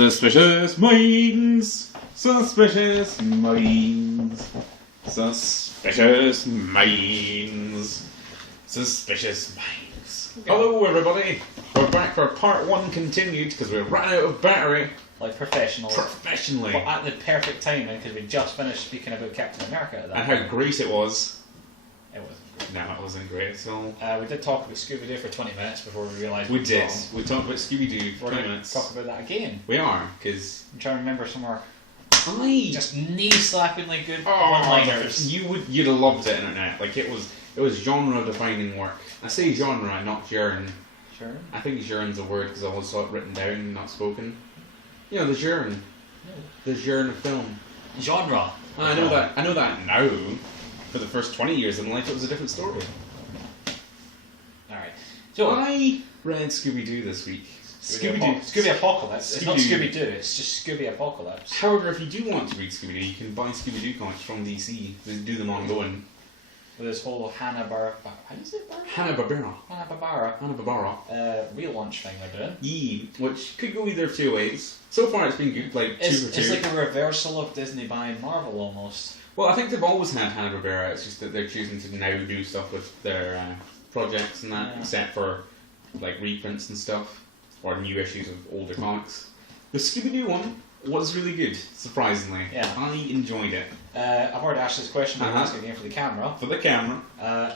Suspicious minds, suspicious minds, suspicious minds, suspicious minds. Hello everybody, we're back for part 1 continued because we ran out of battery. Like professionals. Professionally. But at the perfect timing because we just finished speaking about Captain America at that And point. how great it was. It wasn't great. No, it wasn't great at all. We did talk about Scooby-Doo for 20 minutes before we realised We were did. wrong. We talked about Scooby-Doo for We're 20 going minutes. to talk about that again. We are, because I'm trying to remember somewhere I just knee-slappingly good Oh, one-liners. you'd have loved it, internet. Like it was genre-defining work. I say genre, not genre. Sure. I think genre's a word because I always saw it written down, not spoken. You know, the genre. No. The genre of film. Genre. I know that. I know that now. For the first 20 years of my life, it was a different story. Alright. So, I read Scooby-Doo this week. Scooby-Doo. Scooby Apocalypse. It's not Scooby-Doo. Scooby-Doo, it's just Scooby Apocalypse. However, if you do want to read Scooby-Doo, you can buy Scooby-Doo comics from DC. They do them ongoing. With this whole Hanna-Barbera... How do you say it? Hanna-Barbera. Hanna-Barbera. Hanna-Barbera. Relaunch thing they're doing. Yee, which could go either of two ways. So far, it's been good, like It's, two for it's two. like a reversal of Disney buying Marvel almost. Well, I think they've always had Hanna-Barbera. It's just that they're choosing to now do stuff with their projects and that, Yeah. except for like reprints and stuff or new issues of older comics. The Scooby-Doo one was really good, surprisingly. Yeah. I enjoyed it. I've already asked this question, but I'll Uh-huh. ask it again for the camera. For the camera,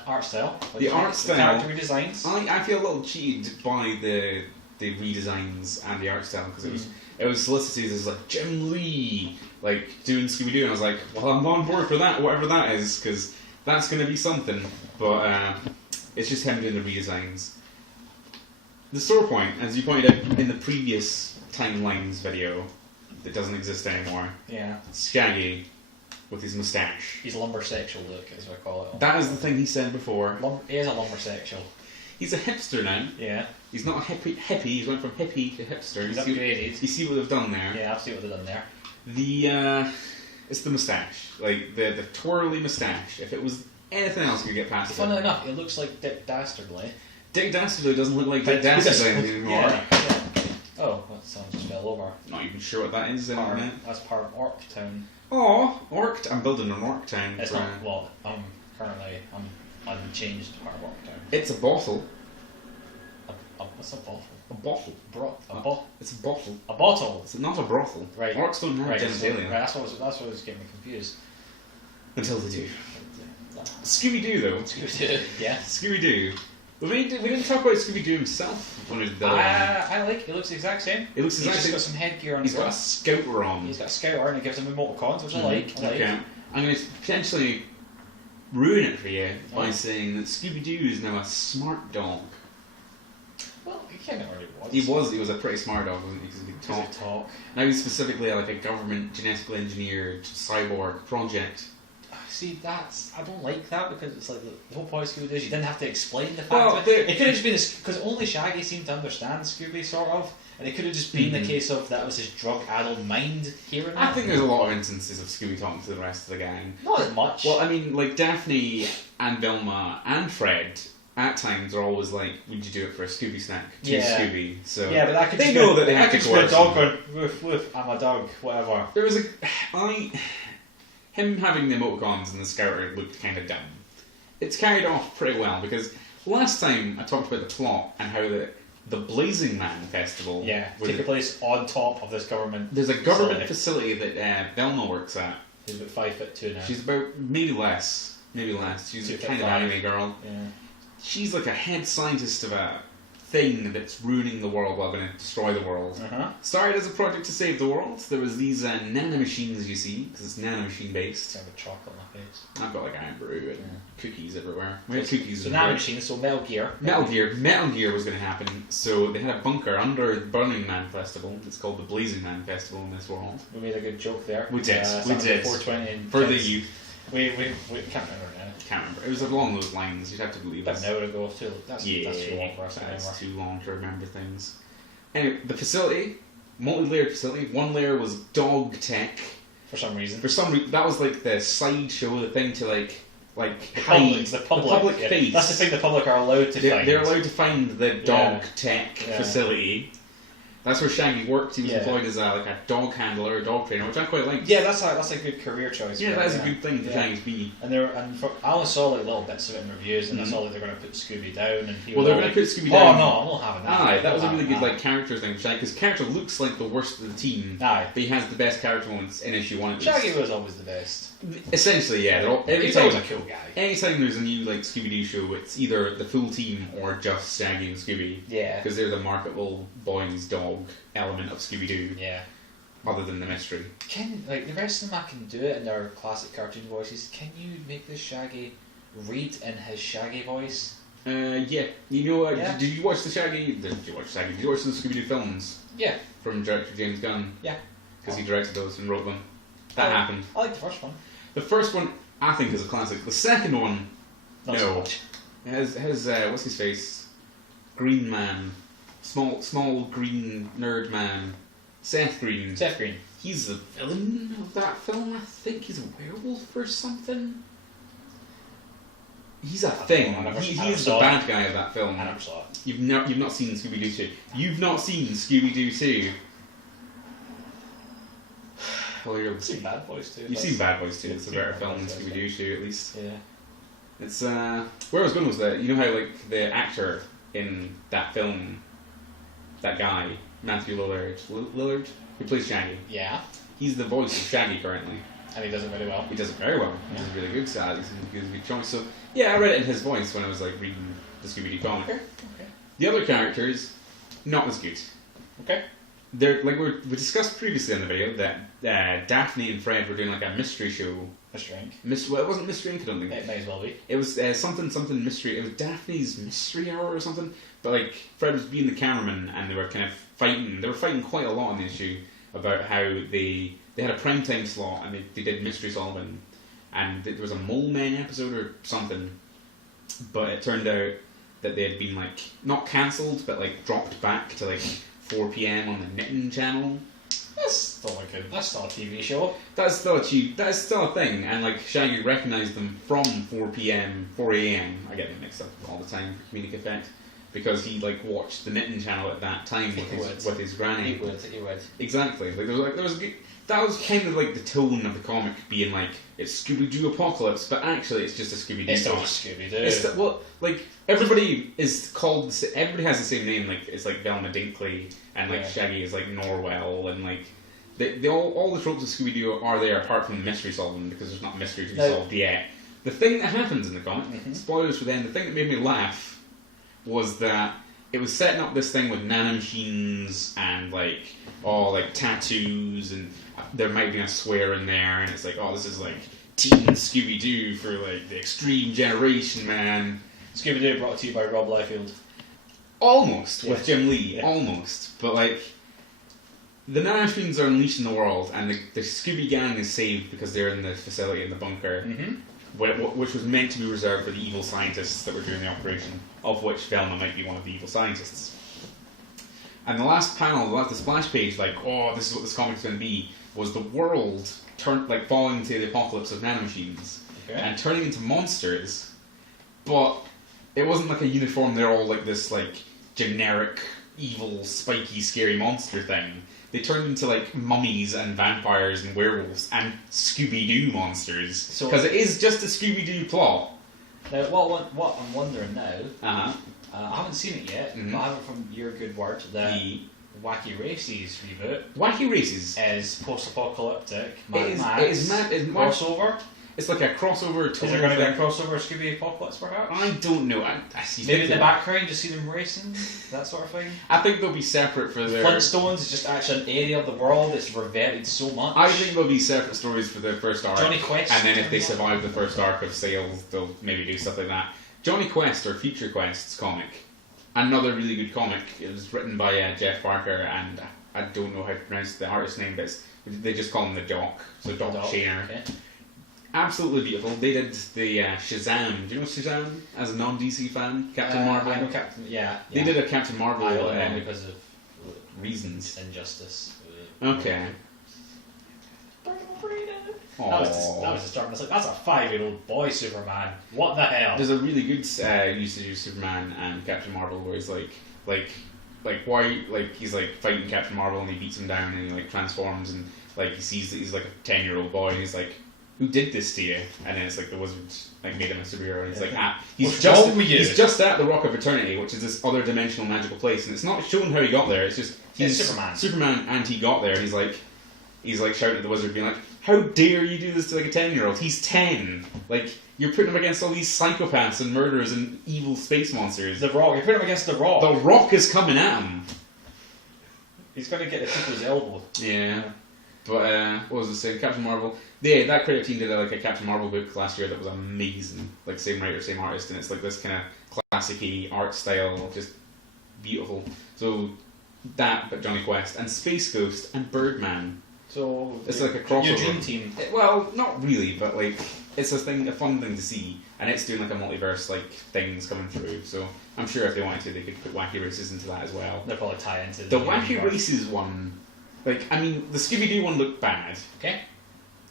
Art style. The art style. The character redesigns. I feel a little cheated by the redesigns and the art style because it was solicited as like Jim Lee like doing Scooby-Doo, and I was like, well, I'm on board for that, whatever that is, because that's going to be something. But it's just him doing the redesigns. The store point, as you pointed out in the previous timelines video that doesn't exist anymore, Yeah. Shaggy with his moustache. He's lumbersexual look, as I call it. That is the thing he said before. He is a lumbersexual. He's a hipster now. Yeah. He's not a hippie. He's went from hippie to hipster. He's You see- upgraded. You see what they've done there? Yeah, I've seen what they've done there. It's the moustache, like the twirly moustache. If it was anything else, you'd get past Funnily it. enough, it looks like Dick Dastardly. Dick Dastardly doesn't look like Dick Because- Dastardly anymore. Yeah, yeah. Oh, well, someone just fell over. Not even sure what that is. That's part of Orktown. Oh, I'm building an Orc town. It's for- not. Well, I'm unchanged part of Orktown. It's a bottle. What's a bottle? A bottle. It's a bottle. A bottle. It's not a brothel. Right. Orcs don't have Right. genitalia. Right. That's what was getting me confused. Until they do. Scooby-Doo though. Yeah. Scooby-Doo. We didn't talk about Scooby-Doo himself when we did the other one. I like. He looks the exact same. It looks He's exactly. just got some headgear on. He's his got a head. scouter on. He's got a scouter and it gives him emoticons, which I like. Okay. I'm going to potentially ruin it for you by Oh. saying that Scooby-Doo is now a smart dog. Well, he kind of already was. He was a pretty smart dog, wasn't he? Because he could Because talk. he talk. Now he's specifically like a government genetically engineered cyborg project. See, I don't like that because it's like the whole point of Scooby is you didn't have to explain the fact Well, of it. It could have just been because only Shaggy seemed to understand Scooby, sort of, and it could have just been the case of that was his drug-addled mind hearing I that. think there's a lot of instances of Scooby talking to the rest of the gang. Not as much. Well, I mean, like Daphne and Velma and Fred at times are always like, "Would you do it for a Scooby snack?" To Yeah. Scooby. So yeah, but that could they just know be, that they have could to just be a coerce dog him. going woof woof. I'm a dog, whatever. There was him having the emoticons and the scouter looked kind of dumb. It's carried off pretty well because last time I talked about the plot and how the Blazing Man Festival. Yeah, was take a place on top of this government. There's a government facility that Velma works at. She's about 5'2" now. She's about maybe less. She's a kind of 2'5". anime girl. Yeah. She's like a head scientist of a thing that's ruining the world while going to destroy the world. Started as a project to save the world. There was these nanomachines, you see, because it's nanomachine based. It's got a chocolate on my face. I've got like iron brew and cookies everywhere. We had cookies. So and now bread. machine, so Metal Gear. Metal Gear was going to happen. So they had a bunker under the Burning Man Festival. It's called the Blazing Man Festival in this world. We made a good joke there. We did. Something We did. 420 and For the kids. youth. We can't remember now. Can't remember. It was along those lines. You'd have to believe But us. an hour ago too. That's too long for us to That's remember. too long to remember things. Anyway, the facility, multi-layered facility. One layer was dog tech. For some reason. For some reason, that was like the sideshow, the thing to like The hide public the face. That's the thing the public are allowed to find. They're allowed to find the dog Yeah. tech Yeah. facility. That's where Shaggy worked. He was Yeah. employed as a dog handler, a dog trainer, which I quite liked. Yeah, that's a good career choice. Yeah, for that is it, a good thing for Shaggy to be. I only saw like little bits of it in reviews, and I saw like they're going to put Scooby down, and he Well, was they're all going to like, put Scooby "Oh down. no, I'm not having that." Aye, that was a I'm really not good having character thing for Shaggy, because character looks like the worst of the team, Aye. but he has the best character moments in issue 1 at that. least. Shaggy was always the best. Essentially, yeah. He's always a cool guy. Anytime there's a new Scooby-Doo show, it's either the full team or just Shaggy and Scooby. Yeah. Because they're the marketable boy's dog element of Scooby-Doo, Yeah. other than the mystery. Can the rest of them? I can do it in their classic cartoon voices. Can you make this Shaggy read in his Shaggy voice? Yeah. You know, Yeah. did you watch the Shaggy? Did you watch the Scooby-Doo films Yeah. from director James Gunn? Yeah. Because he directed those and wrote them. That happened. I like the first one. The first one, I think, is a classic. The second one, Not no. so much. It has what's his face? Green Man. Small green nerd man. Seth Green. Seth Green. He's the villain of that film, I think. He's a werewolf or something. He's a thing. I never He's saw the it. bad guy of that film. I never saw it. You've not seen Scooby-Doo 2. You've not seen Scooby-Doo 2. Well, I've seen Bad Boys too. You've seen Bad Boys 2. It's a seen better Bad film than Boys, Scooby-Doo 2, at least. Yeah. It's where I was going was that, you know how the actor in that film, that guy, Matthew Lillard, who plays Shaggy, Yeah. he's the voice of Shaggy currently. And he does it really well. He does it very well. Yeah. He's really good, so he's a good choice. So yeah, I read it in his voice when I was reading the Scooby-Doo comic. Okay. The other characters, not as good. Okay. They're we discussed previously in the video that Daphne and Fred were doing a mystery show. Mr. Ink. Well, it wasn't Mystery Inc. I don't think. It might as well be. It was something mystery. It was Daphne's Mystery Hour or something. But Fred was being the cameraman, and they were kind of fighting. They were fighting quite a lot on the issue about how they had a primetime slot and they did mystery solving, and there was a Mole Men episode or something. But it turned out that they had been not cancelled, but dropped back to 4 p.m. on the Knitting channel. That's still that's still a TV show. That's still a thing, and Shaggy recognised them from 4 a.m. I get them mixed up all the time for comedic effect, because he watched the Knitting channel at that time with his granny. He would. Exactly. There was that was kind of the tone of the comic being it's Scooby-Doo Apocalypse, but actually it's just a Scooby-Doo It's still comic. Scooby-Doo. Everybody is called. Everybody has the same name. It's Velma Dinkley, and Yeah. Shaggy is Norwell, and they all the tropes of Scooby-Doo are there apart from the mystery solving, because there's not mystery to be solved yet. The thing that happens in the comic, spoilers for them. The thing that made me laugh was that it was setting up this thing with nanomachines and tattoos, and there might be a swear in there, and it's this is Teen Scooby-Doo for the extreme generation, man. Scooby-Doo brought to you by Rob Liefeld. Almost with Jim Lee, Yeah. almost, but the nanomachines are unleashed in the world, and the Scooby Gang is saved because they're in the facility in the bunker, which was meant to be reserved for the evil scientists that were doing the operation, of which Velma might be one of the evil scientists. And the last panel, the splash page, this is what this comic is going to be, was the world falling into the apocalypse of nanomachines and turning into monsters, but it wasn't a uniform. They're all this generic, evil, spiky, scary monster thing. They turned into mummies and vampires and werewolves and Scooby-Doo monsters, because it is just a Scooby-Doo plot. Now, what I'm wondering now, I haven't seen it yet, but I have it from your good word that the Wacky Races reboot Wacky Races is post-apocalyptic. It is mad. Crossover. It's a crossover. Is there going to be a crossover Scooby Apocalypse, perhaps? I don't know. Maybe in the background, just see them racing, that sort of thing. I think they'll be separate for their. Flintstones is just actually an area of the world that's reverted so much. I think there'll be separate stories for their first arc. Johnny Quest. And then if they survive the first arc of sales, they'll maybe do stuff like that. Johnny Quest, or Future Quest's comic, another really good comic. It was written by Jeff Barker, and I don't know how to pronounce the artist's name, but they just call him the Doc. So Doc Shaner. Okay. Absolutely beautiful. They did the Shazam. Do you know Shazam? As a non-DC fan, Captain Marvel. I know Captain. Yeah. They did a Captain Marvel. I don't know because of reasons. Injustice. Okay. That was disturbing. That's a 5-year-old boy Superman. What the hell? There's a really good usage of Superman and Captain Marvel where he's like why, like he's like fighting Captain Marvel and he beats him down and he like transforms and like he sees that he's like a 10-year-old boy and he's like, who did this to you? And then it's like the wizard like made him a superhero and he's like, he's just at the Rock of Eternity, which is this other dimensional magical place, and it's not shown how he got there. It's just he's Superman, and he got there. And he's like shouting at the wizard, being like, "How dare you do this to like a 10-year-old? He's 10. Like you're putting him against all these psychopaths and murderers and evil space monsters. The Rock. You're putting him against the Rock. The Rock is coming at him. He's going to get the people's elbow. Yeah. But what was I saying? Captain Marvel. Yeah, that creative team did like a Captain Marvel book last year that was amazing. Like same writer, same artist, and it's like this kind of classic-y art style, just beautiful. So that, but Johnny Quest and Space Ghost and Birdman. So it's like a crossover. Your dream team. Well, not really, but like it's a fun thing to see, and it's doing like a multiverse like things coming through. So I'm sure if they wanted to, they could put Wacky Races into that as well. They'll probably tie into the Wacky Races one. Like, I mean, the Scooby-Doo one looked bad. Okay.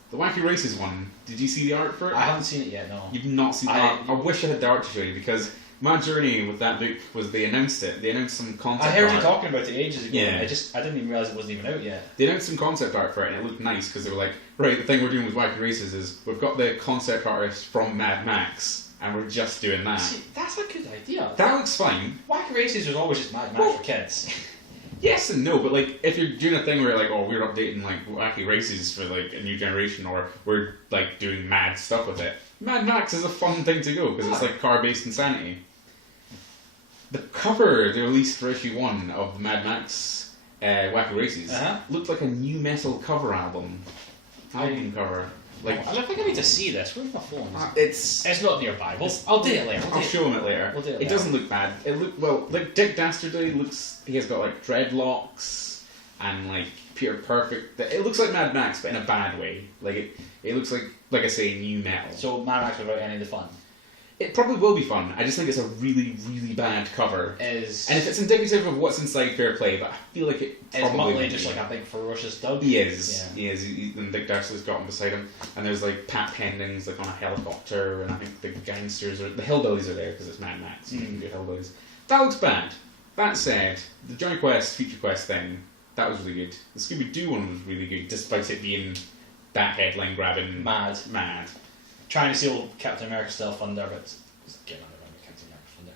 The Wacky Races one, did you see the art for it? I haven't seen it yet, no. You've not seen the art? I wish I had the art to show you, because my journey with that book was they announced it. They announced some concept art. I heard you talking about it ages ago. Yeah. I didn't even realise it wasn't even out yet. They announced some concept art for it, and it looked nice, because they were like, right, the thing we're doing with Wacky Races is we've got the concept artist from Mad Max, and we're just doing that. See, that's a good idea. That looks fine. Wacky Races was always just Mad Max for kids. Yes and no, but like if you're doing a thing where like, oh, we're updating like Wacky Races for like a new generation, or we're like doing mad stuff with it, Mad Max is a fun thing to go because it's like car-based insanity. The cover they released for issue 1 of the Mad Max Wacky Races looked like a new metal cover album cover. Like, I think I need to see this. Where's my phone? It's not nearby. I'll do it later. I'll show him it later. We'll do it later. It doesn't look bad. It look well. Like Dick Dastardly looks. He has got like dreadlocks and like Peter Perfect. It looks like Mad Max, but in a bad way. Like it looks like I say, new metal. So Mad Max without any of the fun. It probably will be fun. I just think it's a really, really bad cover. And if it's indicative of what's inside, fair play. But I feel like it probably Muttley just like a big ferocious dog. He is. Yeah. He is. And Dick Dastardly's got him beside him. And there's like Pat Pending's like on a helicopter, and I think the gangsters the hillbillies are there because it's Mad Max. You can do hillbillies. That looks bad. That said, the Johnny Quest Future Quest thing that was really good. The Scooby Doo one was really good, despite it being that headline grabbing mad. Trying to steal Captain America style thunder, but again, I don't know Captain America thunder.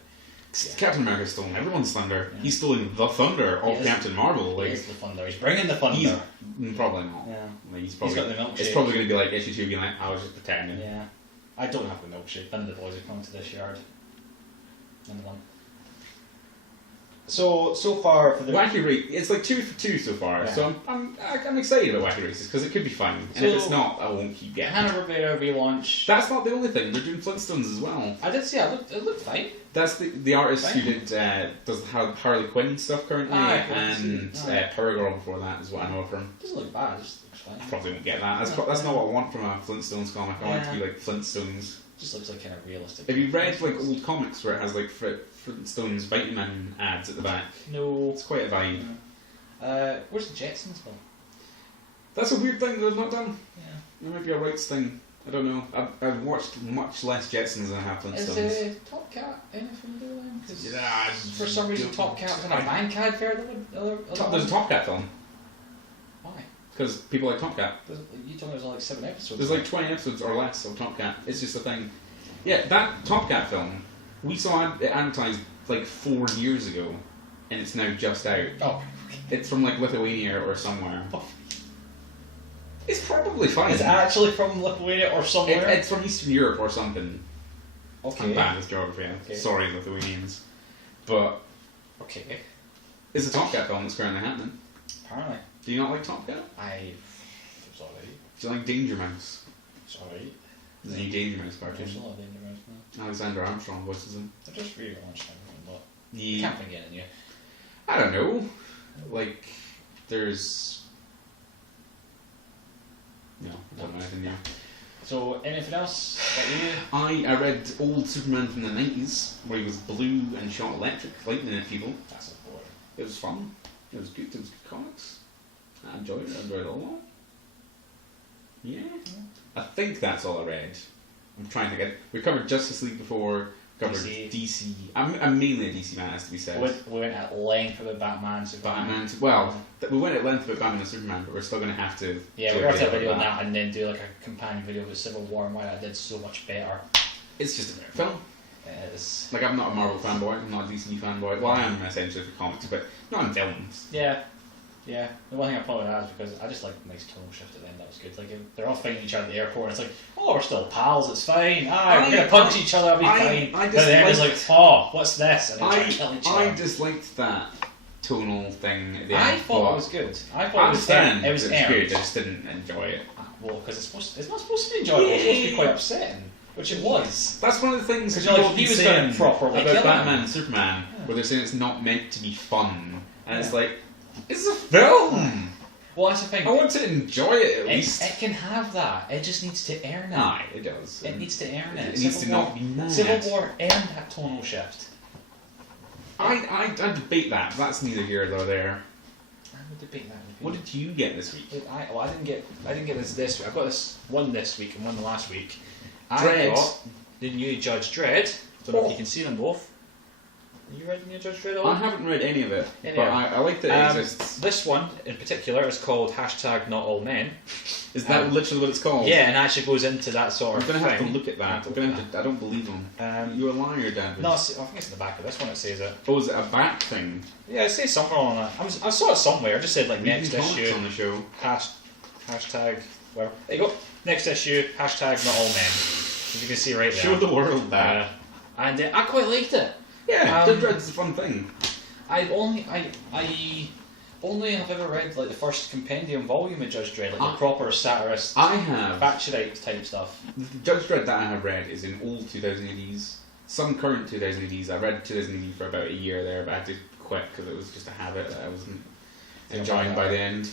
Yeah. Captain America's stolen everyone's thunder. Yeah. He's stealing the thunder of Captain Marvel. Like, he is the thunder. He's bringing the thunder. Probably not. Yeah. Like, he's got the milkshake. It's probably going to be like issue 2 being like, I was just pretending. Yeah. I don't have the milkshake. None of the boys have come to this yard. None of them. So far for the Wacky Race, it's like 2 for 2 so far. Yeah. So I'm excited about Wacky Races because it could be fun. And if it's not, I won't keep getting it. Hanna-Barbera relaunch. That's not the only thing. They're doing Flintstones as well. I did see. It looked fine. That's the artist who did does Harley Quinn stuff currently, and Power Girl before that is what I know of from. Doesn't look bad. It just looks fine. I probably won't get that. That's not what I want from a Flintstones comic. I want it to be like Flintstones. Just looks like kind of realistic. Have you read like old comics where it has like Flintstones vitamin ads at the back? No. It's quite a vibe. Yeah. Where's the Jetsons film? That's a weird thing they've not done. Yeah. It might be a rights thing. I don't know. I've watched much less Jetsons than I have Flintstones. Is Top Cat anything to do with them? For some reason Top Cat was on a bank advert. There's a Top Cat film. Why? Because people like Top Cat. You told me there's like 7 episodes. There's like 20 episodes or less of Top Cat. It's just a thing. Yeah, that Top Cat film, we saw it advertised like 4 years ago, and it's now just out. Oh. It's from like Lithuania or somewhere. Oh. It's probably fine. It's actually from Lithuania or somewhere? It's from Eastern Europe or something. Okay. I'm bad with geography. Okay. Sorry, Lithuanians. But... Okay. It's a Top Cat film that's currently happening. Apparently. Do you not like Top Cat? It's alright. Do you like Danger Mouse? It's alright. There's a new Danger Mouse cartoon. There's a lot of Danger Mouse now. Alexander Armstrong voices him. I just really launched everything, but I can't think of it yet. I don't know. Like, there's... No, I don't know anything new. So, anything else that you... I read old Superman from the 90s, where he was blue and shot electric lightning at people. That's a bore. It was fun. It was good. It was good comics. I enjoyed it. I enjoyed it a lot. Yeah. I think that's all I read. I'm trying to get... We covered Justice League before. covered DC. I'm mainly a DC man, has to be said. We went at length about Batman, Superman. We went at length about Batman and Superman, but we're still going to have to. Yeah, we're going to have a video on that and then do like a companion video with Civil War and why that did so much better. It's just a better film. It is. Like, I'm not a Marvel fanboy, I'm not a DC fanboy. Well, I am essentially for comics, but not in films. Yeah. Yeah, the one thing I probably had is because I just like the nice tonal shift at the end. That was good. Like they're all fighting each other at the airport, and it's like, oh, we're still pals. It's fine. We're gonna punch each other. It'll be fine. But then it's like, oh, what's this? And they kill each other. I disliked that tonal thing at the end. I thought it was good. I thought it was good. I just didn't enjoy it. Well, because it's not supposed to be enjoyable. It's supposed to be quite upsetting, which it was. That's one of the things that like, he was going to properly about Batman and Superman, where they're saying it's not meant to be fun, and it's like, it's a film. Well, that's the thing. I want to enjoy it at least. It can have that. It just needs to earn it. Aye, it does. It needs to earn it. It needs to not be mad. Civil War earned that tonal shift. I debate that. That's neither here nor there. I would debate that. What did you get this week? I didn't get this week. I got one this week and one the last week. Dredd. I got the new Judge Dredd. Don't know if you can see them both. You read the new Judge Dredd? I haven't read any of it, but I like that it exists. This one in particular is called #NotAllMen. Is that literally what it's called? Yeah, and it actually goes into that sort of thing. I'm going to have to look at that. I don't believe him. You're a liar, David. No, I think it's in the back of this one it says it. Oh, is it a back thing? Yeah, it says somewhere on that. I saw it somewhere. I just said like next issue. On the show. Hashtag, whatever. There you go. Next issue, #NotAllMen. As you can see right there. Show the world that. And I quite liked it. Yeah, Judge Dredd's a fun thing. I only have ever read like the first compendium volume of Judge Dredd, like the proper satirist. I have Thatcherite type stuff. The Judge Dredd that I have read is in old 2000s, some current 2000s. I read 2000 for about a year there, but I had to quit because it was just a habit that I wasn't enjoying by the end.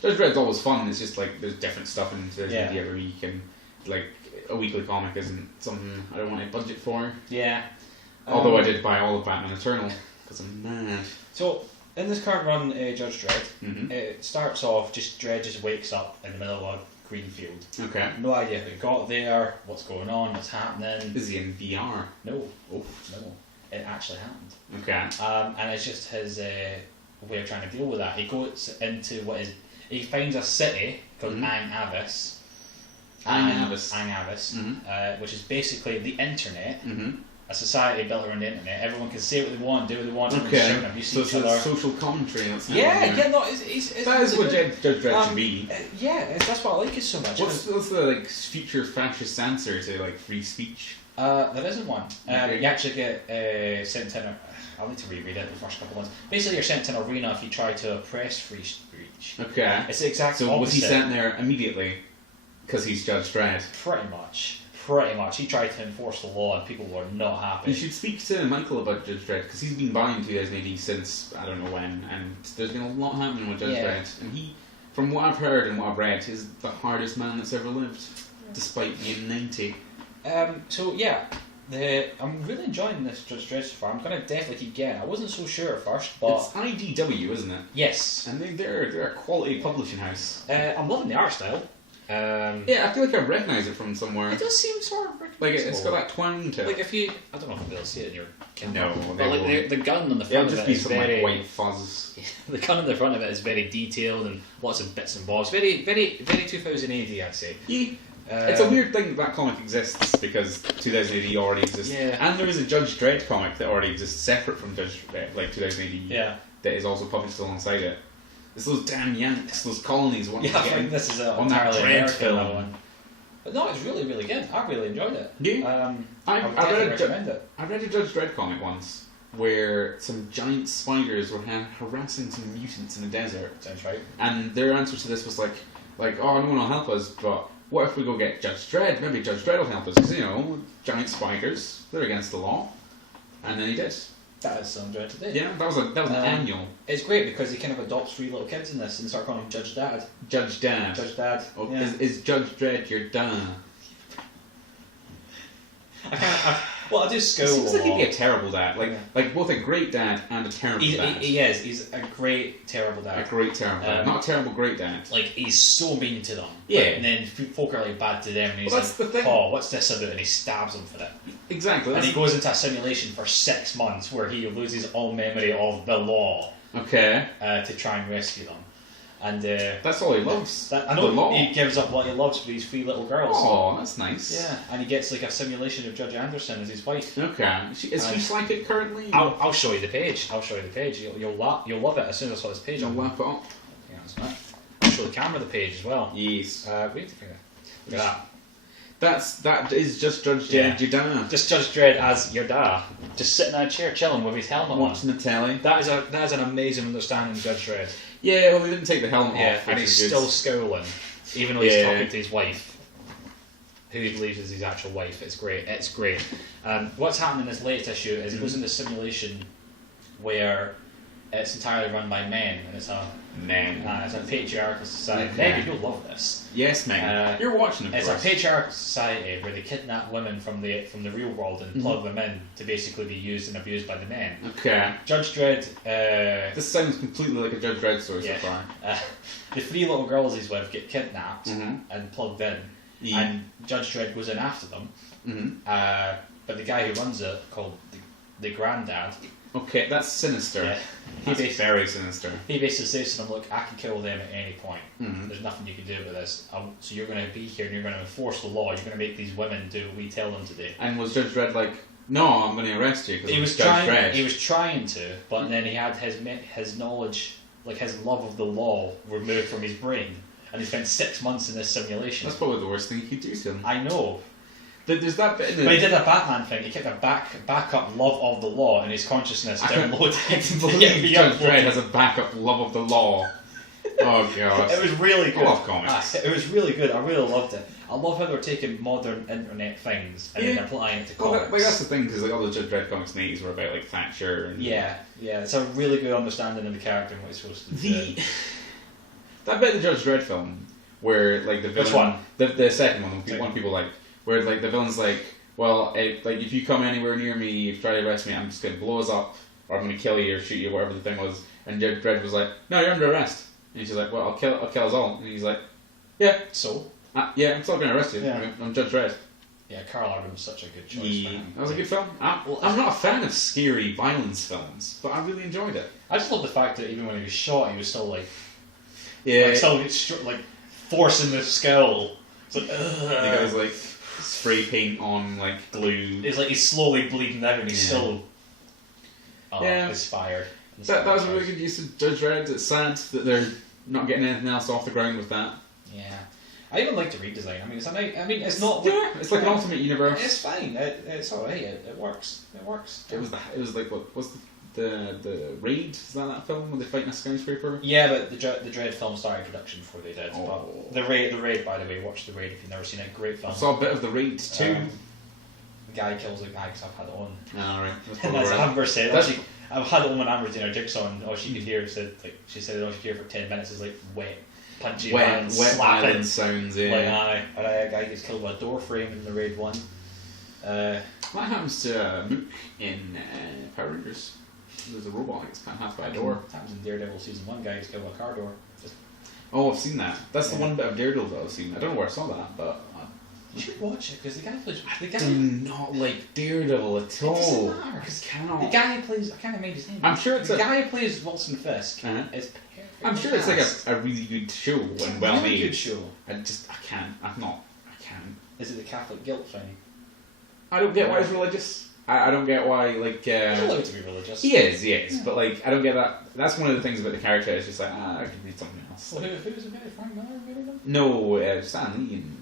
Judge Dredd's always fun. It's just like there's different stuff in 2000 every week, and like a weekly comic isn't something I don't want to budget for. Yeah. Although I did buy all of Batman Eternal, because I'm mad. So, in this current run, Judge Dredd, it starts off just Dredd just wakes up in the middle of a green field. Okay. No idea how he got there, what's going on, what's happening. Is he in VR? No. Oh. No. It actually happened. Okay. And it's just his way of trying to deal with that. He goes into he finds a city called Ang Avis. Which is basically the internet. A society built around the internet. Everyone can say what they want, do what they want, shout and abuse each other. Social commentary. That's that is what Judge Dredd should be. That's what I like it so much. What's the future fascist answer to like free speech? There isn't one. You actually get sent in I'll need to reread it the first couple ones. Basically, you're sent to an arena if you try to oppress free speech. Okay. It's the exact opposite. So was he sent there immediately because he's Judge Dredd? Pretty much. He tried to enforce the law and people were not happy. You should speak to Michael about Judge Dredd because he's been buying 2000 since I don't know when, and there's been a lot happening with Judge Dredd. And he, from what I've heard and what I've read, is the hardest man that's ever lived, despite being 90. I'm really enjoying this Judge Dredd so far. I'm going to definitely keep getting it. I wasn't so sure at first, but... It's IDW, isn't it? Yes. And they're a quality publishing house. I'm loving the art style. I feel like I recognise it from somewhere. It does seem sort of like it's got that twang to it. Like if you, I don't know if you'll be able to see it in your camera. No, but like the gun on the front of it is very white fuzz. The gun on the front of it is very detailed and lots of bits and bobs. Very, very, very 2000 AD, I'd say. Yeah. It's a weird thing that comic exists because 2000 AD already exists. Yeah. And there is a Judge Dredd comic that already exists separate from Judge Dredd, like 2000 AD. Yeah. That is also published alongside it. It's those damn Yanks, those colonies wanting to I get think this is on that Dredd film. One. But no, it's really, really good. I really enjoyed it. Yeah. I would recommend it. I read a Judge Dredd comic once where some giant spiders were harassing some mutants in the desert. Sounds right. And their answer to this was like, oh, no one will help us, but what if we go get Judge Dredd? Maybe Judge Dredd will help us, because, giant spiders, they're against the law. And then he did. That is some Dredd today. Yeah, that was an annual. It's great because he kind of adopts 3 little kids in this and start calling him Judge Dad. Judge Dad. Judge Dad. Oh, yeah. Is Judge Dredd your dad? Well, I do school. It seems a like he'd lot. be a terrible dad, like both a great dad and a terrible dad. He is. He's a great terrible dad. A great terrible dad, not a terrible great dad. Like he's so mean to them. Yeah. And then folk are like bad to them, and he's that's like, the thing. "Oh, what's this about?" And he stabs them for it. Exactly. And he goes into a simulation for 6 months where he loses all memory of the law. Okay. To try and rescue them. And that's all he loves. I know he gives up what he loves for these 3 little girls. Oh, that's nice. Yeah, and he gets like a simulation of Judge Anderson as his wife. Okay, is she psychic currently? I'll show you the page. You'll love it as soon as I saw this page. I'll lap it up. Yeah, that's right. I'll show the camera the page as well. Yes. Wait a minute. Look at that. That is just Judge Dredd, your dad. Just Judge Dredd as your dad, just sitting in a chair chilling with his helmet watching on. the telly. That is an amazing understanding of Judge Dredd. Yeah, well, they didn't take the helmet off. And he's still scowling, even though he's talking to his wife, who he believes is his actual wife. It's great. It's great. What's happening in this latest issue is it goes into a simulation where it's entirely run by men, and it's a it's a patriarchal society. Okay. Maybe you'll love this. Yes, Meg. You're watching it. It's a patriarchal society where they kidnap women from the real world and plug them in to basically be used and abused by the men. Okay. Judge Dredd. This sounds completely like a Judge Dredd story so far. The 3 little girls he's with get kidnapped and plugged in, and Judge Dredd goes in after them. But the guy who runs it, called the granddad. Okay, that's sinister. Yeah. That's very sinister. He basically says to them, "Look, I can kill them at any point. There's nothing you can do with this. So you're going to be here and you're going to enforce the law. You're going to make these women do what we tell them to do." And was Judge Dredd like, "No, I'm going to arrest you"? He was trying to, but then he had his knowledge, like his love of the law, removed from his brain, and he spent 6 months in this simulation. That's probably the worst thing you could do to him. I know. There's that bit in But he did a Batman thing. He kept a backup love of the law in his consciousness downloaded. I can believe Judge Dredd has a backup love of the law. Oh god. It was really good. I love comics. It was really good. I really loved it. I love how they're taking modern internet things and then applying it to comics. Like that's the thing, because like all the Judge Dredd comics in the 80s were about like Thatcher and it's a really good understanding of the character and what he's supposed to do. That bit of the Judge Dredd film where like the villain, which one? The second one, the one people like, where like the villain's like, well, like if you come anywhere near me, you try to arrest me, I'm just gonna blow us up, or I'm gonna kill you or shoot you, whatever the thing was. And Judge Dredd was like, "No, you're under arrest." And she's like, "Well, I'll kill us all." And he's like, "Yeah, so yeah, I'm still gonna arrest you. Yeah. I'm Judge Dredd." Yeah, Carl Urban was such a good choice. That was a good film. I'm not a fan of scary violence films, but I really enjoyed it. I just love the fact that even when he was shot, he was still like, like forcing the skull. It's like, the guy's like spray paint on like glue. It's like he's slowly bleeding out and he's still inspired. That was a really good use of Judge Dredd. It's sad that they're not getting anything else off the ground with that. Yeah, I even like the redesign. I mean, it's not. It's like an alternate universe. It's fine. It's alright. It works. It works. It was like what was the Raid? Is that film where they fight in a skyscraper? Yeah, but the Dredd film started production before they did. Oh. But the Raid, by the way, watch the Raid if you've never seen it. Great film. I saw a bit of the Raid too. The guy kills a guy because I've had it on. Alright. And as Amber said, I've had it on when Amber doing her jigsaw, and all she could hear said all she could hear for 10 minutes is like wet, punchy, wet slapping sounds. Yeah. Like a guy gets killed by a door frame in the Raid 1. What happens to Mook in Power Rangers? There's a robot that gets passed by a door. That was in Daredevil season 1. Guy gets killed by a car door. Oh, I've seen that. That's the one bit of Daredevil that I've seen. I don't know where I saw that, but you should watch it because the guy plays. I do not like Daredevil at all. It doesn't matter. The guy who plays. I can't remember his name. I'm sure it's the guy who plays Wilson Fisk is perfect. I'm sure it's like a really good show and well made. Good show. I can't. Is it the Catholic guilt thing? I don't get why he's religious. I don't get why, like... he's allowed to be religious. He is, yeah. But, like, I don't get that. That's one of the things about the character. It's just like, I could need something else. Well, who was it? Frank Miller, maybe? No, Stan Lee and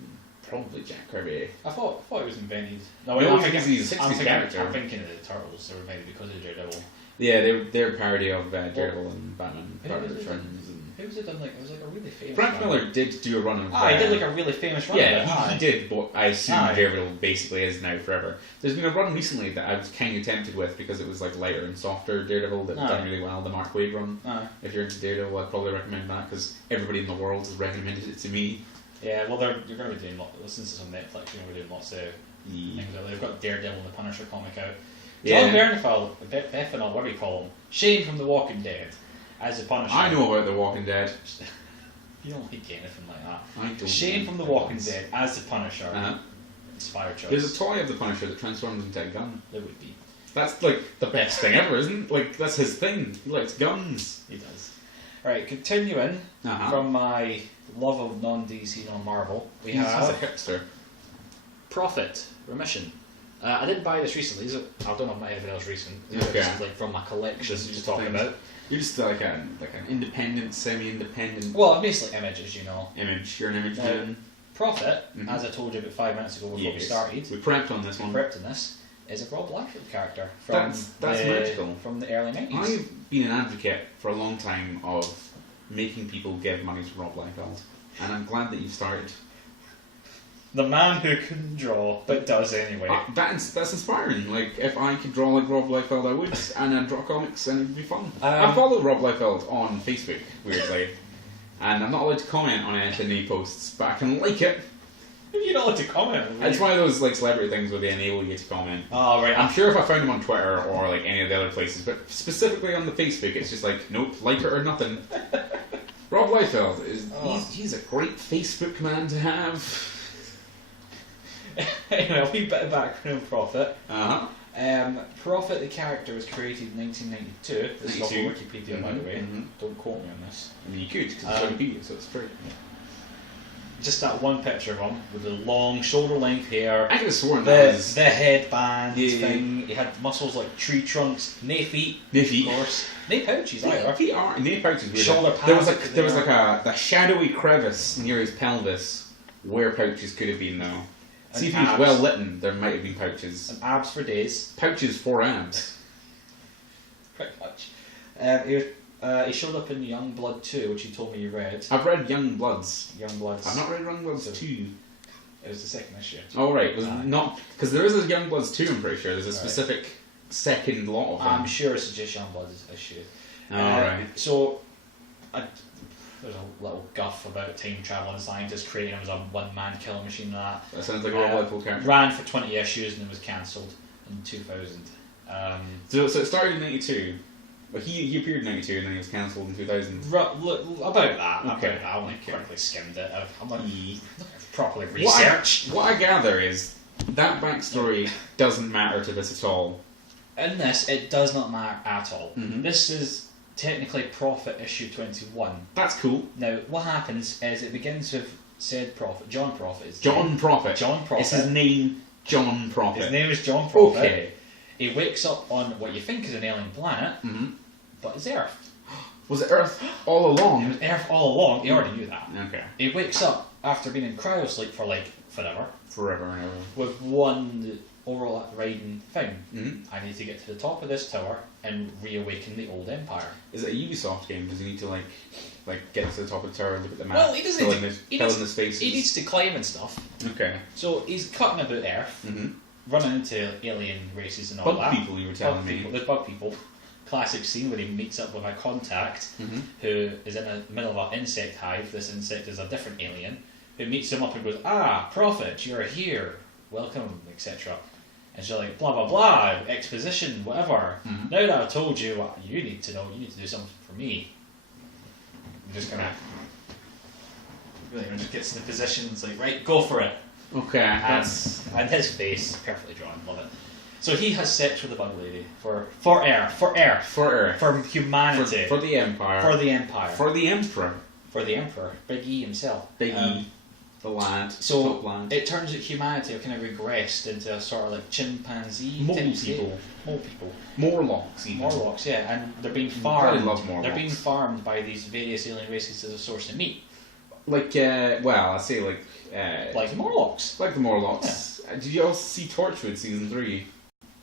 probably Jack Kirby. I thought it was invented. No, I'm thinking character. I'm thinking of the Turtles. They were invented because of Daredevil. Yeah, they're a parody of Daredevil and Batman. Who was it done? It was like a really famous. Frank Miller did do a run of. He did like a really famous run. Yeah, he did. But I assume Daredevil basically is now forever. There's been a run recently that I was kind of tempted with because it was like lighter and softer Daredevil that done really well. The Mark Waid run. If you're into Daredevil, I'd probably recommend that because everybody in the world has recommended it to me. Yeah, well, you're going to be doing listening to some Netflix. We're doing lots of things like that. They've got Daredevil and the Punisher comic out. Yeah. John Bernthal, whatever you call him, Shane from The Walking Dead, as the Punisher. I know about The Walking Dead. You don't like anything like that. I don't. Shane from The Walking Dead as the Punisher. Uh-huh. Inspired choice. There's a toy of the Punisher that transforms into a gun. There would be. That's like the best thing ever, isn't it? Like, that's his thing. He likes guns. He does. Right, continuing from my love of non-DC, non-Marvel, He's a hipster. Prophet Remission. I didn't buy this recently. I don't know if anything else recent. Okay. This is like from my collection to talk about. You're just like an independent, semi-independent. Well, I'm basically images, you know. Image. You're an image man. Prophet, as I told you about 5 minutes ago before we started. We prepped on this one. Prepped on this. Is a Rob Liefeld character from that's magical. From the early 90s. I've been an advocate for a long time of making people give money to Rob Liefeld, and I'm glad that you've started. The man who couldn't draw, but does anyway. That's inspiring. Like, if I could draw like Rob Liefeld, I would, and I'd draw comics, and it'd be fun. I follow Rob Liefeld on Facebook, weirdly, and I'm not allowed to comment on anything he posts, but I can like it. You're not allowed to comment. It's one of those like celebrity things where they enable you to comment. Oh, right. I'm sure if I found him on Twitter or like any of the other places, but specifically on the Facebook, it's just like, nope, like it or nothing. Rob Liefeld he's a great Facebook man to have. Anyway, a wee bit of background on Prophet. Prophet, the character, was created in 1992. This is off of Wikipedia, by the way. Don't quote me on this. I mean, you could, because it's Wikipedia, so it's true. Just that one picture of him with the long shoulder-length hair. I could have sworn that was... The headband thing. He had muscles like tree trunks. No feet. Of course. No pouches either. Feet are... No pouches. Weird. Shoulder pads. There was like the shadowy crevice near his pelvis where pouches could have been, though. See, if he was well lit, there might have been pouches. And abs for days. Pouches for abs. Pretty much. He showed up in Young Blood 2, which you told me you read. I've read Young Bloods. Young Bloods. I've not read Young Bloods 2. It was the second issue. Oh, right. It was not... Because there is a Young Bloods 2, I'm pretty sure. There's a specific second lot of them. I'm sure it's just Young Bloods issue. Right. So, there's a little guff about time traveling scientists creating him as a one-man killing machine and that. That sounds like a Rob Liefeld character. Ran for 20 issues and then was cancelled in 2000. So it started in 92. But he appeared in 92 and then he was cancelled in 2000. About that. Okay. I only quickly skimmed it. I'm not properly researched. What I gather is that backstory doesn't matter to this at all. In this, it does not matter at all. This is technically Prophet issue 21. That's cool. Now, what happens is it begins with said Prophet, John Prophet. John Prophet. Is his name John Prophet? His name is John Prophet. Okay. He wakes up on what you think is an alien planet, but it's Earth. Was it Earth all along? It was Earth all along. He already knew that. Okay. He wakes up after being in cryosleep for like forever. Forever and ever. With one overriding thing. I need to get to the top of this tower and reawaken the old empire. Is it a Ubisoft game? Does he need to like get to the top of the tower and look at the map? Well, he doesn't fill in the spaces. He needs to climb and stuff. Okay. So he's cutting about Earth, running into alien races and all bug that. Bug people, you were telling me. There's bug people. Classic scene where he meets up with a contact who is in the middle of an insect hive. This insect is a different alien who meets him up and goes, Prophet, you're here. Welcome, etc. And she's like, blah, blah, blah, exposition, whatever. Now that I've told you what you need to know, you need to do something for me. I'm just gonna... Really, just gets in the position, it's like, right, go for it. Okay. And his face, perfectly drawn, love it. So he has sex with the bug lady for Earth, for humanity, for the Empire, for the Empire, for the Emperor, Big E himself, Big E, the lad. So it turns out humanity have kind of regressed into a sort of like chimpanzee, Morlocks, even. Morlocks, yeah, and they're being farmed. I love Morlocks. They're being farmed by these various alien races as a source of meat. Like, I say like the Morlocks. Like the Morlocks. Yeah. Did you also see Torchwood season 3?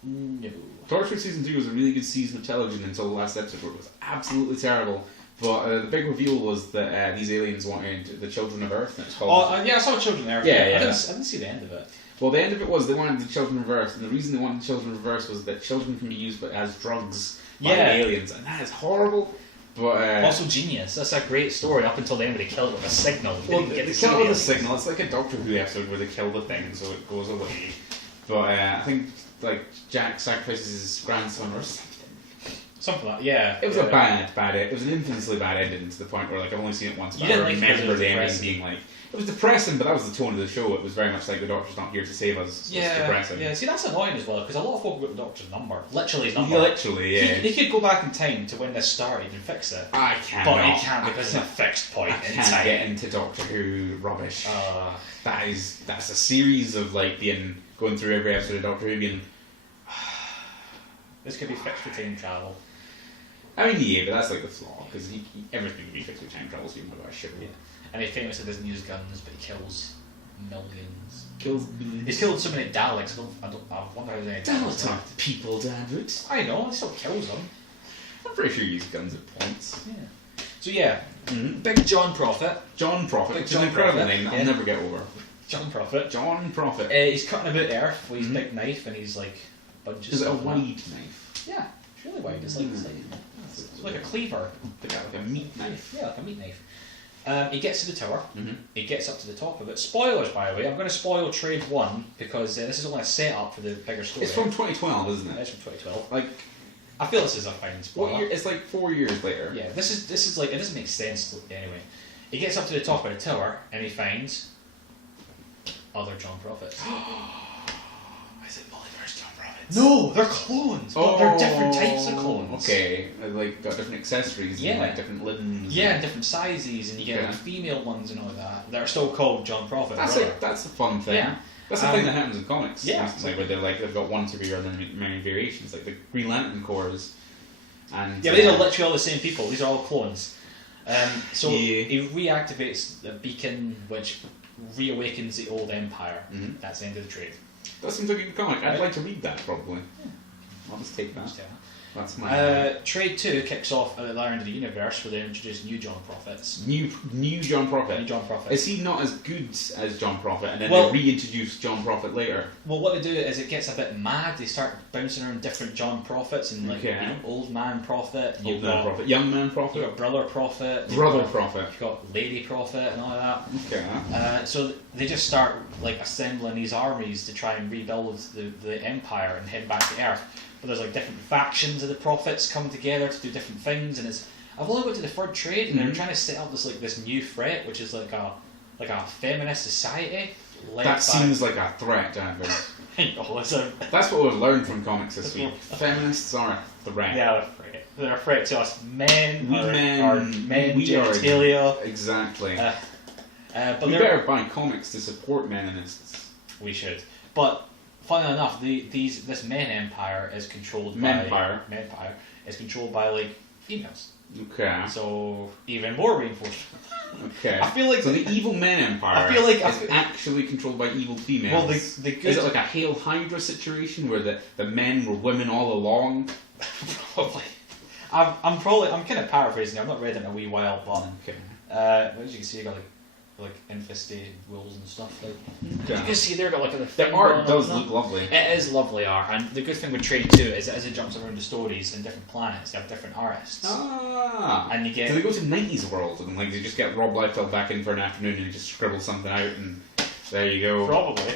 No. Torchwood season 2 was a really good season of television until the last episode, where it was absolutely terrible. But the big reveal was that these aliens wanted the Children of Earth. And it's called... I saw Children of Earth. Yeah. I didn't see the end of it. Well, the end of it was they wanted the Children of Earth, and the reason they wanted the Children of Earth was that children can be used as drugs by the aliens, and that is horrible. But also genius. That's a great story up until the end where they kill it with a signal. Well, they kill it with a signal. It's like a Doctor Who episode where they kill the thing so it goes away. But I think like Jack sacrifices his grandson or something. Something like yeah. It was a bad. It was an infamously bad ending to the point where like I've only seen it once. But I remember the ending being like it was depressing, but that was the tone of the show. It was very much like the Doctor's not here to save us. So it's depressing. Yeah. See, that's annoying as well because a lot of folk got the Doctor's number, literally his number. Literally, yeah. He could go back in time to when this started and fix it. I can't. But he can't because it's a fixed point in time. Can't get into Doctor Who rubbish. That's a series of like going through every episode of Doctor Who being. This could be fixed with time travel. I mean, yeah, but that's like the flaw because everything can be fixed with time travel. So you know about shit. Yeah. And he famously doesn't use guns, but he kills millions. Millions. He's killed so many Daleks. I wonder how many Daleks aren't people, David. I know. He still kills them. I'm pretty sure he used guns at points. Yeah. So yeah, Big John Prophet. John Prophet. It's an incredible name that I'll never get over. John Prophet. John Prophet. He's cutting about Earth with his big knife, and he's like bunches. Is it a wide knife? Yeah, it's really wide. It's like a cleaver. Like a meat knife. Yeah, like a meat knife. He gets to the tower. He gets up to the top of it. Spoilers, by the way. I'm going to spoil Trade 1 because this is only a setup for the bigger story. It's from 2012, isn't it? It's from 2012. Like, I feel this is a fine spoiler. It's like 4 years later. Yeah, this is like it doesn't make sense anyway. He gets up to the top of the tower and he finds other John Prophets. Is it Multiverse John Prophets? No, they're clones, but they're different types of clones. Okay, like got different accessories and like different limbs. Yeah, and different sizes, and you get like female ones and all that. They're still called John Prophet. That's a fun thing. Yeah. That's the thing that happens in comics. Yeah. Recently, where they've got one superhero and then many variations, like the Green Lantern Corps. And yeah, but these are literally all the same people. These are all clones. He reactivates the beacon, which reawakens the old empire. That's the end of the trade. That seems like a good comic. I'd like to read that, probably. Yeah. I'll just take that. That's my Trade 2 kicks off at the end of the universe where they introduce new John Prophets. New John Prophet. New John Prophet. Is he not as good as John Prophet and then they reintroduce John Prophet later? Well, what they do is it gets a bit mad. They start bouncing around different John Prophets and like old man Prophet, young man Prophet, you've got brother Prophet, Prophet, you've got lady Prophet and all of that. Okay. So they just start like assembling these armies to try and rebuild the empire and head back to Earth. But there's like different factions of the prophets come together to do different things, and I've only got to the third trade, and they're trying to set up this new threat, which is like a feminist society. That seems like a threat, David. That's what we've learned from comics this week. Feminists are a threat. Yeah, they're a threat to us men. We genitalia. Exactly. But we better buy comics to support meninists. We should, but. Funnily enough, this men empire is controlled by is controlled by like females. Okay. So even more reinforcement. Okay. I feel like the evil men empire is actually controlled by evil females. Well, is it like a Hail Hydra situation where the men were women all along? Probably. I'm kind of paraphrasing. I've not read it in a wee while, but as you can see, I got like infested wolves and stuff. Like you can see there got like the art does look lovely. It is lovely art, and the good thing with Trade 2 is that as it jumps around the stories in different planets, they have different artists. And you get. Do they go to 90s world and like they just get Rob Liefeld back in for an afternoon and he just scribbles something out and there you go. Probably.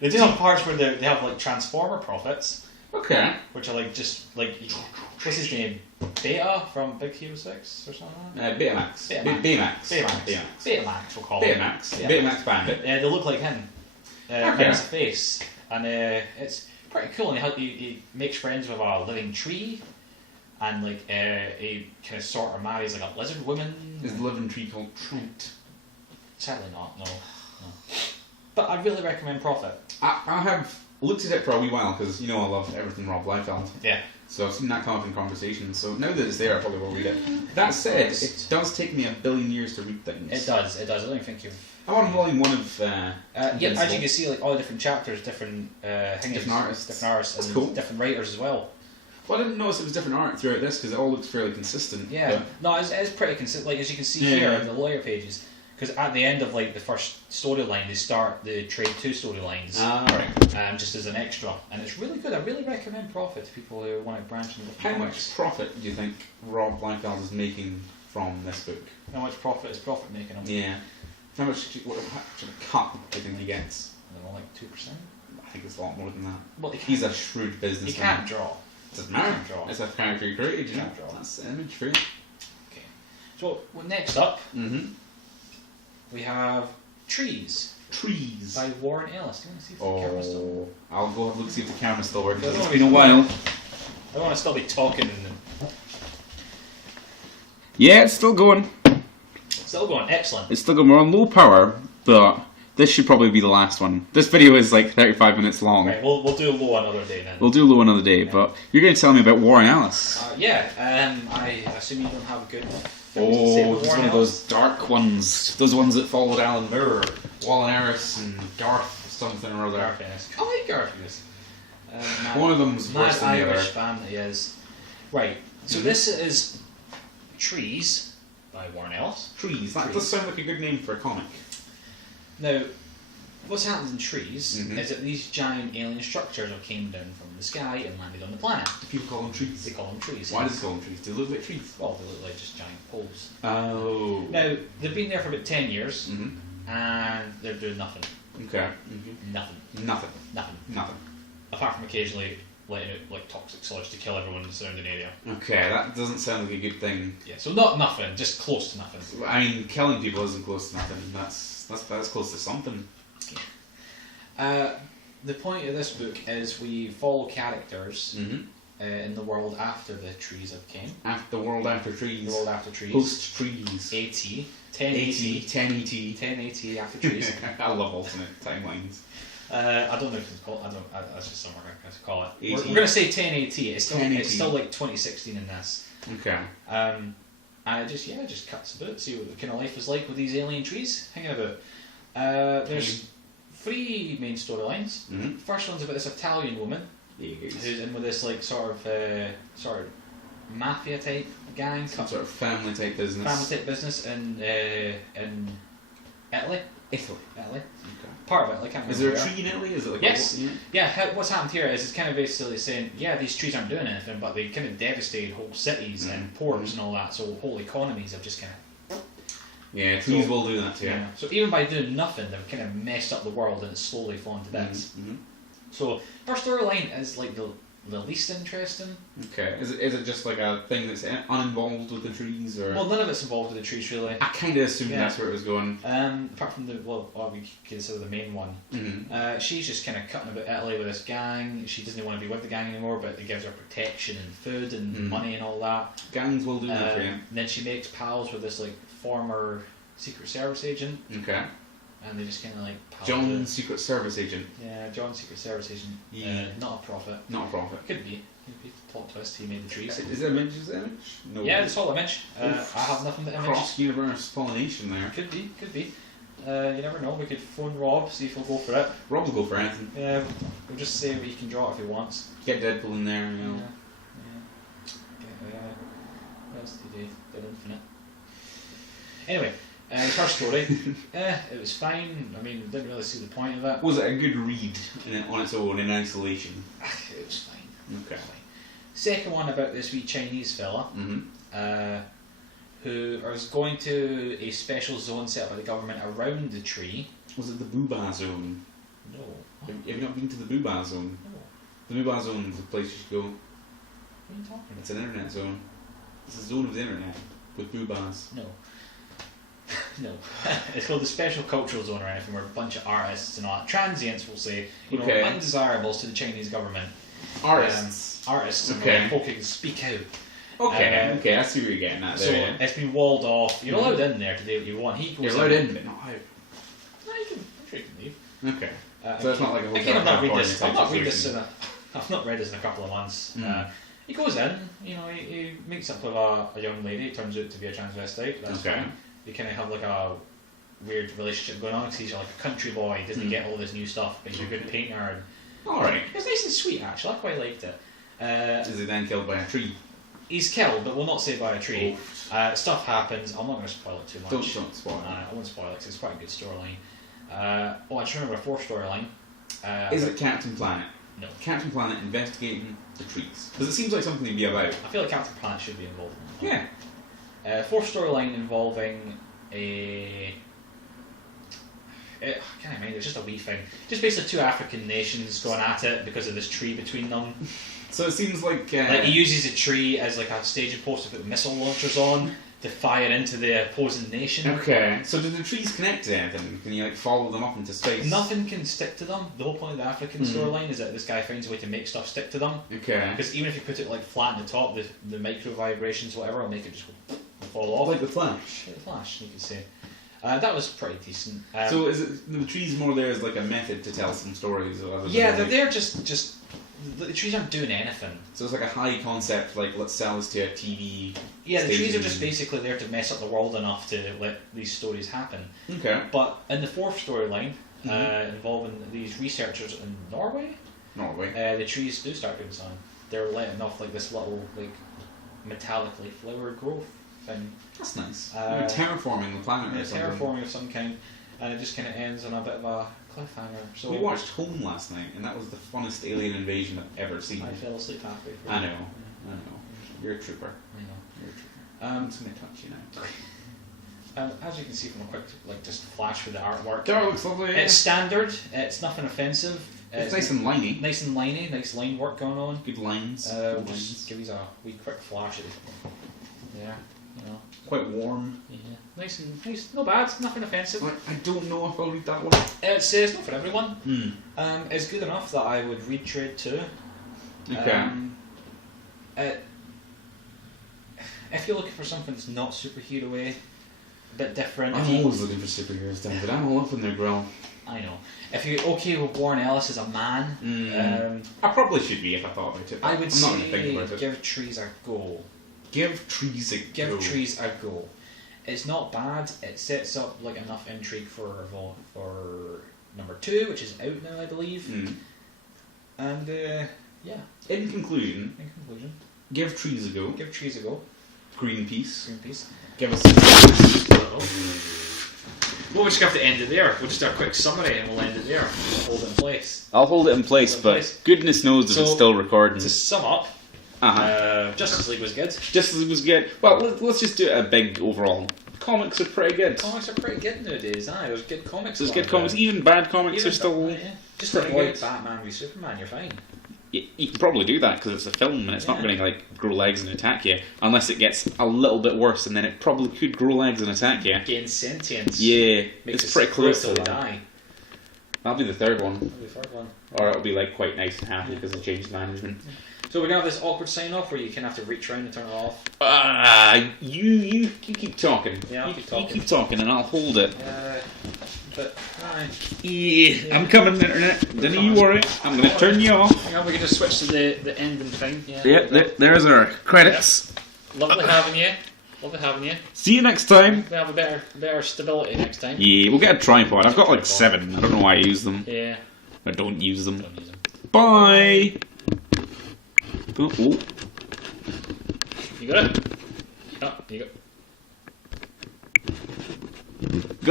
They do have parts where they have like Transformer prophets. Okay. Which are like just like what's his name? Beta from Big Hero 6 or something? Betamax. Betamax, we'll call it. Betamax Bandit. They look like him. His face. And it's pretty cool. And he makes friends with a living tree. And like he kind of sort of marries like a lizard woman. Is the living tree called Trent? Sadly not, no. But I really recommend Prophet. I have looked at it for a wee while because you know I love everything Rob Liefeld. Yeah. So I've seen that come up in conversation. So now that it's there, I probably will read it. That said, it does take me a billion years to read things. It does. I don't think you've. I'm on volume 1 of. As you can see, like all the different chapters, different artists, That's and cool. Different writers as well. Well, I didn't notice it was different art throughout this because it all looks fairly consistent. Yeah. No, it's pretty consistent. Like as you can see here in the layer pages. Because at the end of like the first storyline, they start the Trade 2 storylines. Right. Just as an extra, and it's really good. I really recommend Prophet to people who want to branch into. How much profit do you think Rob Liefeld is making from this book? How much profit is Prophet making him? Yeah. How much? What cut do you think he gets? I don't know, like 2%. I think it's a lot more than that. Well, He's a shrewd businessman. He can't draw. Doesn't matter. He can't draw. It's a character you created. He can't draw. That's an image for you. Okay. So next up, Mm-hmm. we have Trees Trees. by Warren Ellis. Do you want to see if the camera's still? I'll go have a look see if the camera's still working. I don't It's wanna been a be- while. I don't want to still be talking and Yeah, it's still going. still going. Excellent. It's still going. We're on low power, but this should probably be the last one. This video is like 35 minutes long. Right, we'll do low another day then. We'll do low another day, but you're going to tell me about Warren Ellis. I assume you don't have good things to say Oh, about it's Warren one of Ellis? those dark ones. Those ones that followed Alan Moore, Wallen Harris, and Garth something or other. Garth Ennis. I like Garth Ennis. One of them's worse than the Irish other. fan that he is. Right, so this is Trees by Warren Ellis. Trees. That Trees. does sound like a good name for a comic. Now, what's happened in Trees Mhm. is that these giant alien structures have came down from the sky and landed on the planet. People call them trees. They call them trees. Why yes. do they call them trees? Do they look like trees? Well, they look like just giant poles. Oh. Now, they've been there for about 10 years, Mm-hmm. and they're doing nothing. Okay. Mm-hmm. Nothing. Nothing. Nothing. Nothing. Apart from occasionally letting out like toxic sludge to kill everyone in the surrounding area. Okay, that doesn't sound like a good thing. Yeah, so not nothing, just close to nothing. I mean, killing people isn't close to nothing. That's close to something. The point of this book is we follow characters Mm-hmm. in the world after the trees have came. After the world after trees. The world after trees. Post trees. AT. 1080. 1080. 1080 after trees. I love alternate timelines. I don't know if it's called. I don't. That's just something we're going to call it. We're 80. going to say 1080. It's still. 1080. It's still like 2016 in this. Okay. And it just cuts about, see what the kind of life is like with these alien trees hanging about. There's three main storylines. Mm-hmm. First one's about this Italian woman who's in with this like sort of mafia type gang, Some sort of family type business. family type business in Italy. Italy. Italy. Okay. Part of Italy. Can't Is there a remember tree in Italy? Is it like Yes. a yeah? Yeah, what's happened here is it's kind of basically saying, yeah, these trees aren't doing anything, but they kind of devastated whole cities and ports and all that, so whole economies have just kind of... Yeah, trees So- will do that too. Yeah. So even by doing nothing, they've kind of messed up the world and it's slowly fallen to bits. Mm-hmm. So her storyline is like the least interesting. Okay. Is it just like a thing that's uninvolved with the trees, or? Well, none of it's involved with the trees really. I kind of assumed Yeah. that's where it was going. Apart from what we consider the main one. Mm-hmm. She's just kind of cutting about Italy with this gang. She doesn't want to be with the gang anymore, but it gives her protection and food and Mhm. money and all that. Gangs will do that for you. Then she makes pals with this like former Secret Service agent, Okay. and they just kind of like pal John, with- Secret Service agent, Yeah, John, Secret Service agent. Yeah. Not a prophet. not a prophet. Could be. Could be. Plot twist. He made the trees. Is it image? Is it image? No. Yeah, it's all image. Oof. I have nothing but image. Cross universe pollination there. Could be. Could be. You never know. We could phone Rob, see if he'll go for it. Rob will go for anything. Yeah, we'll just say he can draw it if he wants. Get Deadpool in there, you know. Yeah. What else did he do? Did Infinite. Anyway, his first story, it was fine. I mean, didn't really see the point of it. Was it a good read on its own in isolation? It was fine. Okay. Second one about this wee Chinese fella Mm-hmm. who is going to a special zone set up by the government around the tree. Was it the Booba Zone? No. Have you not been to the Booba Zone? No. The Booba Zone is a place you should go. What are you talking about? It's an internet zone. It's a zone of the internet with boobas. No. No. It's called the Special Cultural Zone or anything, where a bunch of artists and all that, transients will say, you know, Okay. undesirables to the Chinese government. Artists. Artists and Okay. like, folk who can speak out. Okay, Uh, okay, I see where you're getting at So there. Yeah. it's been walled off. You're Mhm. allowed in there to do what you want. He goes You're allowed in, but not out. No, you can, I'm sure you can leave. Okay. Uh, So it's not like a again, Hotel I've not read California this. type I've not read this situation. I've not read this in a couple of months. Mm. He goes in, you know, he meets up with a young lady. Turns out to be a transvestite. That's Okay. fine. They kind of have like a weird relationship going on because he's like a country boy. He doesn't Mm. get all this new stuff, but he's a good painter. And Alright. it was nice and sweet actually. I quite liked it. Is he then killed by a tree? He's killed, but we'll not say by a tree. Stuff happens. I'm not going to spoil it too much. Don't spoil it. I won't spoil it 'cause it's quite a good storyline. I just remember a fourth storyline. Is it Captain Planet? No. Captain Planet investigating the trees. Because it seems like something to be about. I feel like Captain Planet should be involved in that. Yeah. Fourth storyline involving I can't remember. It's just a wee thing. Just basically two African nations going at it because of this tree between them. So it seems like he uses a tree as like a staging post to put missile launchers on to fire into the opposing nation. Okay. So do the trees connect to anything? Can you like follow them up into space? Nothing can stick to them. The whole point of the African storyline is that this guy finds a way to make stuff stick to them. Okay. Because even if you put it like flat in the top, the micro vibrations, whatever, will make it just go fall off. Like the Flash. Like the Flash, you could say. That was pretty decent. So is it the trees more there as like a method to tell some stories? Other yeah, than, they're just the trees aren't doing anything. So it's like a high concept, like let's sell this to a TV. Yeah, the trees are station. just basically there to mess up the world enough to let these stories happen. Okay. But in the fourth storyline, involving these researchers in Norway, the trees do start doing something. They're letting off like this little like metallically flowered growth thing. That's nice. You're terraforming the planet or something. Terraforming of some kind, and it just kind of ends on a bit of a cliffhanger. So we watched Home last night, and that was the funnest alien invasion I've ever seen. I fell asleep halfway through. I know. You're a trooper. I know. You're a trooper. I'm just gonna touch you now. As you can see from a quick, like, just flash through the artwork. That looks lovely. It's standard. It's nothing offensive. It's nice and liney. Nice and liney. Nice line work going on. Good lines. We'll Good just lines. give you a wee quick flash at there. You know. Quite warm. Yeah. Nice and nice. No bad. Nothing offensive. I don't know if I'll read that one. It's not for everyone. It's good enough that I would read Trade 2. Okay. If you're looking for something that's not superhero-y, a bit different. I'm always looking for superheroes, Dan, but I'm all up in their grill. I know. If you're okay with Warren Ellis as a man, I probably should be if I thought about it. I would I'm not going to think say about it. give Trees a go. Give Trees a Give go. Trees a go. It's not bad. It sets up like enough intrigue for number 2, which is out now, I believe. And yeah. In conclusion, give Trees a go. Give Trees a go. Greenpeace. Give us. Well, we just have to end it there. We'll just do a quick summary and we'll end it there. Hold it in place. I'll hold it in place, but goodness knows if it's still recording. To sum up, Justice League was good. Justice League was good. Well, let's just do it a big overall. Comics are pretty good. Comics are pretty good nowadays. There's good comics. There's good comics. Even bad comics are still. Just pretty avoid good. Batman v Superman. You're fine. You can probably do that because it's a film and it's not going to like grow legs and attack you, unless it gets a little bit worse, and then it probably could grow legs and attack you. Gain sentience. Yeah, Makes it's pretty close to till they that. die. That'll be the third one, That'll be the third one. or it'll be like quite nice and happy because they changed management. So we're gonna have this awkward sign off where you kind of have to reach around and turn it off. You keep talking. Yeah, I'll keep talking. You keep talking and I'll hold it. But aye. Yeah, I'm coming, internet. Don't you worry. I'm gonna turn you off. Hang on, we can just switch to the ending thing. Yeah. There's our credits. Lovely having you. Lovely having you. See you next time. We have a better stability next time. Yeah, we'll get a tripod. I've got like 7. I don't know why I use them. Yeah. I don't use them. Don't use them. Bye. Oh. You got it? Oh, you got it.